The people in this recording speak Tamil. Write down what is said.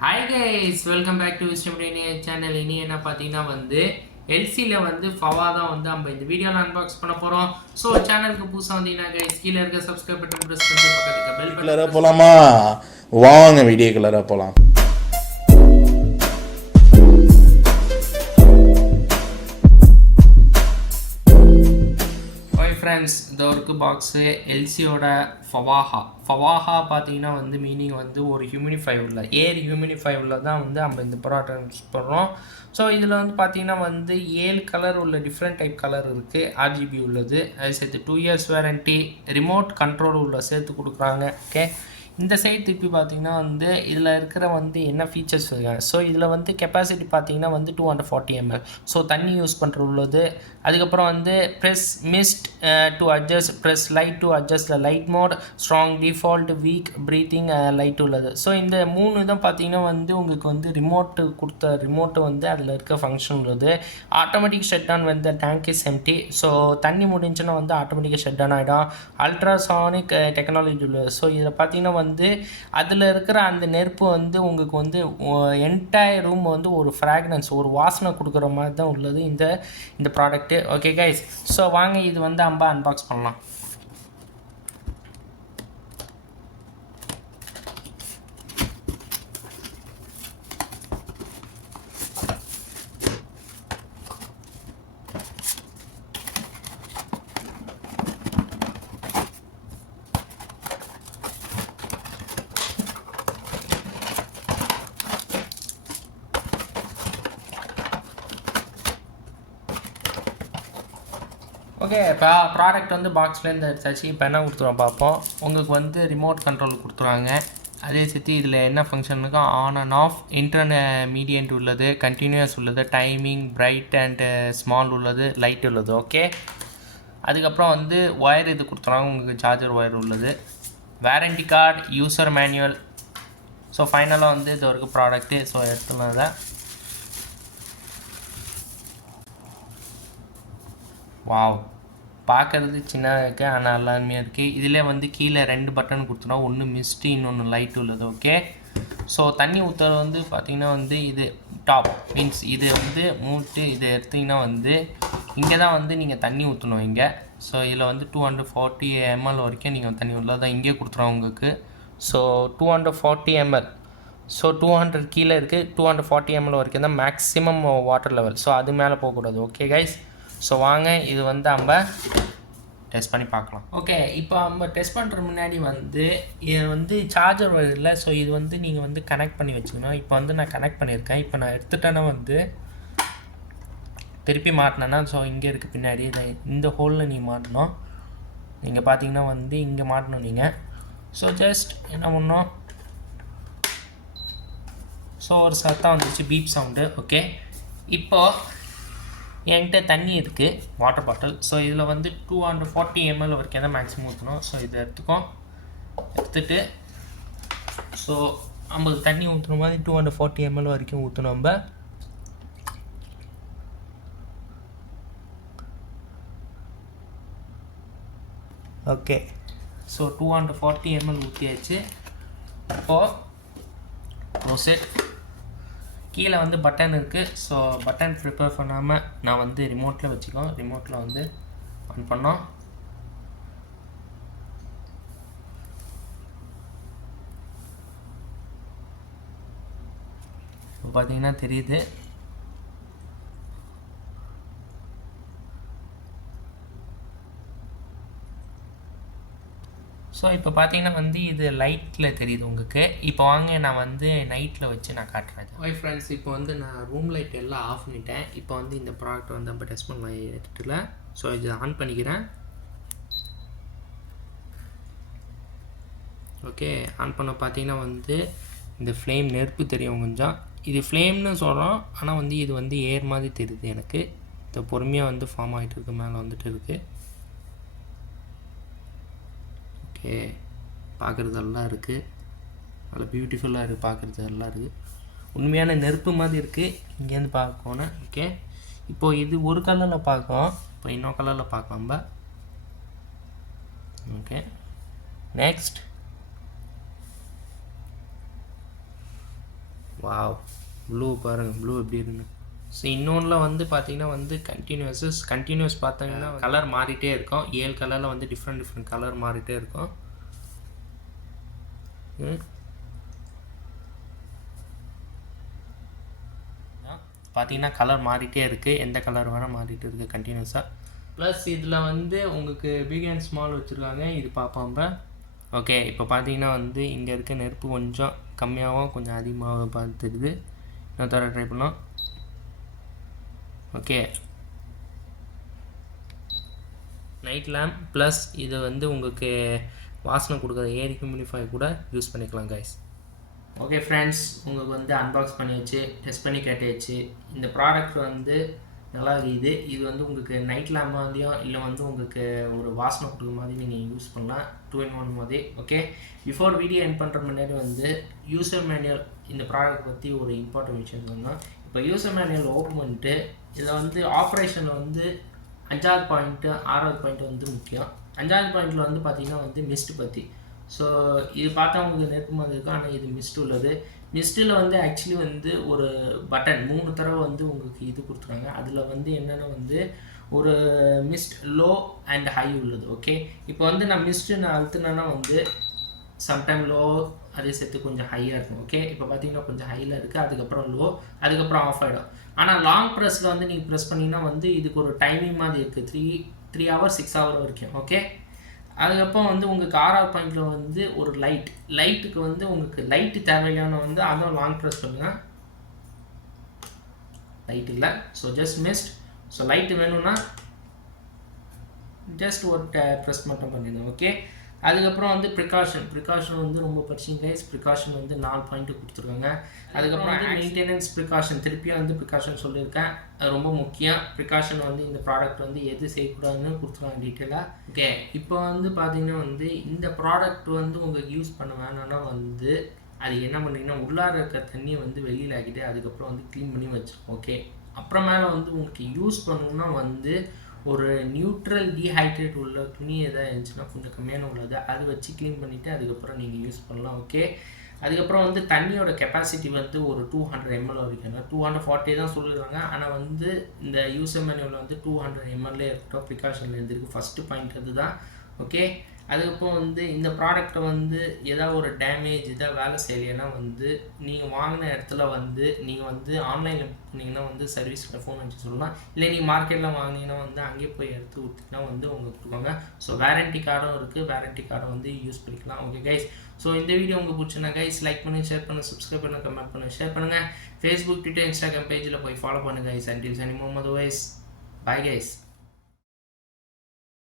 Hi guys, welcome back to Zebronics channel. இனி என்ன பார்த்தீங்கன்னா வந்து எல்சியில் வந்து FAWAHAH தான் வந்து நம்ம இந்த வீடியோவில் அன்பாக்ஸ் பண்ண போகிறோம். ஸோ சேனலுக்கு புதுசாக வந்தீங்கன்னா கைஸ் கீழே இருக்க சப்ஸ்கிரைப் பட்டன் ப்ரெஸ் பண்ணி பக்கத்துக்கு பெல் கலராக போகலாமா? வாங்க வீடியோ கலராக போகலாம். ஃப்ரெண்ட்ஸ் இந்த ஒர்க்கு பாக்ஸு எல்சியோட FAWAHAH பார்த்தீங்கன்னா வந்து மீனிங் வந்து ஒரு ஹியூமிடிஃபை உள்ள ஏர் ஹியூமிடிஃபை உள்ள தான் வந்து நம்ம இந்த ப்ராடக்ட் யூஸ் பண்ணுறோம். ஸோ இதில் வந்து பார்த்திங்கன்னா வந்து 7 கலர் உள்ள டிஃப்ரெண்ட் டைப் கலர் இருக்குது. RGB உள்ளது, அது சேர்த்து 2 years வாரண்ட்டி, ரிமோட் கண்ட்ரோல் உள்ள சேர்த்து கொடுக்குறாங்க. ஓகே, இந்த சைட் திருப்பி பார்த்திங்கன்னா வந்து இதில் இருக்கிற வந்து என்ன ஃபீச்சர்ஸ் இருக்காங்க. ஸோ இதில் வந்து கெப்பாசிட்டி பார்த்திங்கன்னா வந்து 240 ml. ஸோ தண்ணி யூஸ் பண்ணுற உள்ளது. அதுக்கப்புறம் வந்து press mist to adjust, press light to adjust the light mode, strong default, weak breathing light உள்ளது. ஸோ இந்த 3 இதை பார்த்திங்கன்னா வந்து உங்களுக்கு வந்து ரிமோட்டு வந்து அதில் இருக்க ஃபங்க்ஷன் உள்ளது. ஆட்டோமேட்டிக் ஷட் டவுன் வந்து டேங்க் இஸ் எம்டி. ஸோ தண்ணி முடிஞ்சுன்னா வந்து ஆட்டோமேட்டிக்காக ஷட் டவுன் ஆகிடும். அல்ட்ராசானிக் டெக்னாலஜி உள்ளது. ஸோ இதில் பார்த்திங்கன்னா வந்து அதில் இருக்கிற அந்த நெருப்பு வந்து உங்களுக்கு வந்து என்டையர் ரூம் வந்து ஒரு ஃப்ராக்ரன்ஸ், ஒரு வாசனை கொடுக்குற மாதிரி தான் உள்ளது இந்த ப்ராடக்ட்டு. ஓகே கைஸ், ஸோ வாங்க இது வந்து அன்பாக்ஸ் பண்ணலாம். ஓகே, இப்போ ப்ராடக்ட் வந்து பாக்ஸ்லேருந்து எடுத்தாச்சு. இப்போ என்ன கொடுத்துருவோம் பார்ப்போம். உங்களுக்கு வந்து ரிமோட் கண்ட்ரோல் கொடுத்துருவாங்க. அதே சேர்த்து இதில் என்ன ஃபங்க்ஷன் இருக்கோ ஆன் அண்ட் ஆஃப், இன்டர்மீடியன்ட் உள்ளது, கண்டினியூஸ் உள்ளது, டைமிங், பிரைட் அண்டு ஸ்மால் உள்ளது, லைட் உள்ளது. ஓகே, அதுக்கப்புறம் வந்து ஒயர் இது கொடுத்துருவாங்க, உங்களுக்கு சார்ஜர் ஒயர் உள்ளது, warranty card, user manual. So ஃபைனலாக வந்து இது ஒரு ப்ராடக்ட்டு. ஸோ எடுத்துனதை வாவ், பார்க்குறது சின்னதாக இருக்குது ஆனால் எல்லாருமே இருக்குது. இதில் வந்து கீழே 2 பட்டன் கொடுத்துனா, ஒன்று மிஸ்ட்டு, இன்னொன்று லைட் உள்ளது. ஓகே, ஸோ தண்ணி ஊற்றுறது வந்து பார்த்திங்கன்னா வந்து இது டாப் மீன்ஸ் இது வந்து மூட்டு இது எடுத்திங்கன்னா வந்து இங்கே தான் வந்து நீங்கள் தண்ணி ஊற்றணும் இங்கே. ஸோ இதில் வந்து 240 ml வரைக்கும் நீங்கள் தண்ணி உள்ளதான் இங்கே கொடுத்துருவோம் உங்களுக்கு. ஸோ 240 ml, ஸோ 200 கீழே இருக்குது, 240 ml வரைக்கும் தான் மேக்ஸிமம் வாட்டர் லெவல். ஸோ அது மேலே போகக்கூடாது. ஓகே கைஸ், ஸோ வாங்க இது வந்து நம்ம டெஸ்ட் பண்ணி பார்க்கலாம். ஓகே, இப்போ நம்ம டெஸ்ட் பண்ணுற முன்னாடி வந்து இது வந்து சார்ஜர் வருதுல்ல. ஸோ இது வந்து நீங்கள் வந்து கனெக்ட் பண்ணி வச்சுக்கணும். இப்போ வந்து நான் கனெக்ட் பண்ணியிருக்கேன். இப்போ நான் எடுத்துட்டேன்னா வந்து திருப்பி மாட்டினேன்னா, ஸோ இங்கே இருக்குது பின்னாடி இந்த ஹோலில் நீங்கள் மாட்டணும். நீங்கள் பார்த்தீங்கன்னா வந்து இங்கே மாட்டணும் நீங்கள். ஸோ ஜஸ்ட் என்ன பண்ணோம், ஸோ ஒரு சத்தம் வந்துச்சு, பீப் சவுண்டு. ஓகே, இப்போது என்கிட்ட தண்ணி இருக்குது, வாட்டர் பாட்டில். ஸோ இதில் வந்து 240 ml வரைக்கும் தான் மேக்ஸிமம் ஊற்றணும். ஸோ இதை எடுத்துட்டு ஸோ நம்மளுக்கு தண்ணி ஊற்றுற மாதிரி 240 ml வரைக்கும் ஊற்றணும் நம்ம. ஓகே, ஸோ 240 ml ஊற்றியாச்சு. இப்போது ப்ரோசெட் கீழே வந்து பட்டன் இருக்குது. ஸோ பட்டன் ப்ரிப்பேர் பண்ணாமல் நான் வந்து ரிமோட்டில் வச்சுக்கோம். ரிமோட்டில் வந்து ஆன் பண்ணோம். இப்போ பார்த்தீங்கன்னா தெரியுது. ஸோ இப்போ பார்த்தீங்கன்னா வந்து இது லைட்டில் தெரியுது உங்களுக்கு. இப்போ வாங்க நான் வந்து நைட்டில் வச்சு நான் காட்டுறேன். ஓகே ஃப்ரெண்ட்ஸ், இப்போ வந்து நான் ரூம் லைட் எல்லாம் ஆஃப் பண்ணிட்டேன். இப்போ வந்து இந்த ப்ராடக்ட் வந்து நம்ம டெஸ்ட் பண்ண எடுத்துல. ஸோ இது ஆன் பண்ணிக்கிறேன். ஓகே, ஆன் பண்ண பார்த்தீங்கன்னா வந்து இந்த ஃப்ளேம் நெருப்பு தெரியும் கொஞ்சம். இது ஃப்ளேம்னு சொல்கிறோம், ஆனால் வந்து இது வந்து ஏர் மாதிரி தெரியுது எனக்கு. இது பொறுமையாக வந்து ஃபார்ம் ஆகிட்டு இருக்கு, மேலே வந்துட்டு இருக்குது. ஓகே, பார்க்குறது எல்லாம் இருக்குது, நல்லா பியூட்டிஃபுல்லாக இருக்குது, பார்க்குறது எல்லாம் இருக்குது. உண்மையான நெருப்பு மாதிரி இருக்குது இங்கேருந்து பார்க்கணும். ஓகே, இப்போது இது ஒரு கலரில் பார்க்கும், இப்போ இன்னொரு கலரில் பார்க்கலாம் நம்ம. ஓகே, நெக்ஸ்ட் வாவ் ப்ளூ பாருங்கள் ப்ளூ எப்படி இருக்குன்னு. ஸோ இன்னொன்றில் வந்து பார்த்திங்கன்னா வந்து கண்டினியூஸ் பார்த்தீங்கன்னா கலர் மாறிட்டே இருக்கும். 7 கலரில் வந்து டிஃப்ரெண்ட் கலர் மாறிட்டே இருக்கும். பார்த்தீங்கன்னா கலர் மாறிட்டே இருக்குது. எந்த கலர் வேணால் மாறிட்டே இருக்குது கண்டினியூஸாக. ப்ளஸ் இதில் வந்து உங்களுக்கு பிக் அண்ட் ஸ்மால் வச்சுருக்காங்க. இது பார்ப்பாம்ப ஓகே. இப்போ பார்த்தீங்கன்னா வந்து இங்கே இருக்க நெருப்பு கொஞ்சம் கம்மியாகவும் கொஞ்சம் அதிகமாகவும் பார்த்துருது. இன்னும் தர ட்ரை பண்ணலாம். ஓகே, நைட் லேம்ப் ப்ளஸ் இது வந்து உங்களுக்கு வாசனை கொடுக்குற ஏர் ஹியூமிடிஃபையர் கூட யூஸ் பண்ணிக்கலாம் கைஸ். ஓகே ஃப்ரெண்ட்ஸ், உங்களுக்கு வந்து அன்பாக்ஸ் பண்ணியாச்சு, டெஸ்ட் பண்ணி கேட்டாச்சு. இந்த ப்ராடக்ட் வந்து நல்லா இருக்குது. இது வந்து உங்களுக்கு நைட் லேம்ப் மாதிரியும் இல்லை வந்து உங்களுக்கு ஒரு வாசனை கொடுக்குற மாதிரி நீங்கள் யூஸ் பண்ணலாம். 2-in-1 மாதிரி. ஓகே, பிஃபோர் வீடியோ எண்ட் பண்ணுற முன்னாடி வந்து யூசர் மேனுவல் இந்த ப்ராடக்ட் பற்றி ஒரு இம்பார்ட்டன்ட் விஷயம் சொன்னால், இப்போ யூசர் மேனுவல் ஓப்பன் பண்ணிட்டு இதில் வந்து ஆப்ரேஷனில் வந்து 5வது பாயிண்ட்டு 6வது பாயிண்ட் வந்து முக்கியம். 5வது பாயிண்டில் வந்து பார்த்திங்கன்னா வந்து மிஸ்ட் பற்றி. ஸோ இது பார்த்தா உங்களுக்கு நெருப்பு மாதிரி இருக்கும், ஆனால் இது மிஸ்ட் உள்ளது. மிஸ்ட்டில் வந்து ஆக்சுவலி வந்து ஒரு பட்டன் 3 தடவை வந்து உங்களுக்கு இது கொடுத்துருக்காங்க. அதில் வந்து என்னென்னா வந்து ஒரு மிஸ்ட் லோ அண்ட் ஹை உள்ளது. ஓகே, இப்போ வந்து நான் மிஸ்ட்டு நான் அழுத்தினேன்னா வந்து சம்டைம் லோ, அதே சேர்த்து கொஞ்சம் ஹையாக இருக்கும். ஓகே, இப்போ பார்த்தீங்கன்னா கொஞ்சம் ஹையில் இருக்குது, அதுக்கப்புறம் லோ, அதுக்கப்புறம் ஆஃப் ஆகிடும். ஆனால் லாங் ப்ரெஸ்ஸில் வந்து நீங்கள் ப்ரெஸ் பண்ணிங்கன்னா வந்து இதுக்கு ஒரு டைமிங் மாதிரி இருக்குது. 3 ஹவர்ஸ் 6 ஹவர் வரைக்கும். ஓகே, அதுக்கப்புறம் வந்து உங்களுக்கு 6வது பாயிண்டில் வந்து ஒரு லைட்டுக்கு வந்து உங்களுக்கு லைட்டு தேவையான வந்து அதுவும் லாங் ப்ரெஸ் பண்ணுங்கள். லைட் இல்லை, so just mist. So light வேணும்னா ஜஸ்ட் ஒரு ப்ரெஸ் மட்டும் பண்ணிடுங்க. ஓகே, அதுக்கப்புறம் வந்து ப்ரிகாஷன் வந்து ரொம்ப படிச்சிங்க கைஸ். ப்ரிகாஷன் வந்து 4 பாயிண்ட்டு கொடுத்துருக்காங்க. அதுக்கப்புறம் வந்து மெயின்டெனன்ஸ் ப்ரிகாஷன், திருப்பியும் வந்து ப்ரிகாஷன் சொல்லியிருக்கேன், அது ரொம்ப முக்கியம். ப்ரிகாஷன் வந்து இந்த ப்ராடக்ட் வந்து எது செய்யக்கூடாதுன்னு கொடுத்துருவாங்க டீட்டெயிலாக. ஓகே, இப்போ வந்து பார்த்தீங்கன்னா வந்து இந்த ப்ராடக்ட் வந்து உங்களுக்கு யூஸ் பண்ண வேணும்னா வந்து அது என்ன பண்ணிங்கன்னா உள்ளார இருக்க தண்ணியை வந்து வெளியில் ஆக்கிட்டு அதுக்கப்புறம் வந்து க்ளீன் பண்ணி வச்சுருக்கோம். ஓகே, அப்புறமேல வந்து உங்களுக்கு யூஸ் பண்ணணும்னா வந்து ஒரு நியூட்ரல் டீஹைட்ரேட் உள்ள துணி எதாவது இருந்துச்சுன்னா கொஞ்சம் கம்மியான உள்ளது அது வச்சு க்ளீன் பண்ணிவிட்டு அதுக்கப்புறம் நீங்கள் யூஸ் பண்ணலாம். ஓகே, அதுக்கப்புறம் வந்து தண்ணியோட கெப்பாசிட்டி வந்து ஒரு 200 ml வரைக்கும். 240 தான் சொல்லிடுறாங்க, ஆனால் வந்து இந்த யூசர் மேனுவலில் வந்து 200 ml இருக்கட்டும் ப்ரிகாஷனில் இருந்திருக்கு. ஃபஸ்ட்டு பாயிண்ட் அது தான். ஓகே, அதுக்கப்புறம் வந்து இந்த ப்ராடக்ட்டை வந்து ஏதாவது ஒரு டேமேஜ் எதாவது வேலை செய்யலைன்னா வந்து நீங்கள் வாங்கின இடத்துல வந்து நீங்கள் வந்து ஆன்லைனில் பண்ணிங்கன்னா வந்து சர்வீஸில் ஃபோன் வச்சு சொல்லலாம். இல்லை நீங்கள் மார்க்கெட்டில் வாங்கினீங்கன்னா வந்து அங்கேயே போய் எடுத்து கொடுத்தீங்கன்னா வந்து உங்களுக்கு கொடுப்பாங்க. ஸோ வாரண்டி கார்டும் இருக்குது, வாரண்டி கார்டை வந்து யூஸ் பண்ணிக்கலாம். ஓகே கைஸ், ஸோ இந்த வீடியோ உங்களுக்கு பிடிச்சுன்னா கைஸ் லைக் பண்ணுங்கள், ஷேர் பண்ணுங்கள், சப்ஸ்கிரைப் பண்ணுங்கள், கமெண்ட் பண்ணுங்கள், ஷேர் பண்ணுங்கள். ஃபேஸ்புக், ட்விட்டர், இன்ஸ்டாகிராம் பேஜில் போய் ஃபாலோ பண்ணுங்கள் கைஸ். அண்டில் சனி முகமது வைஸ். Bye guys.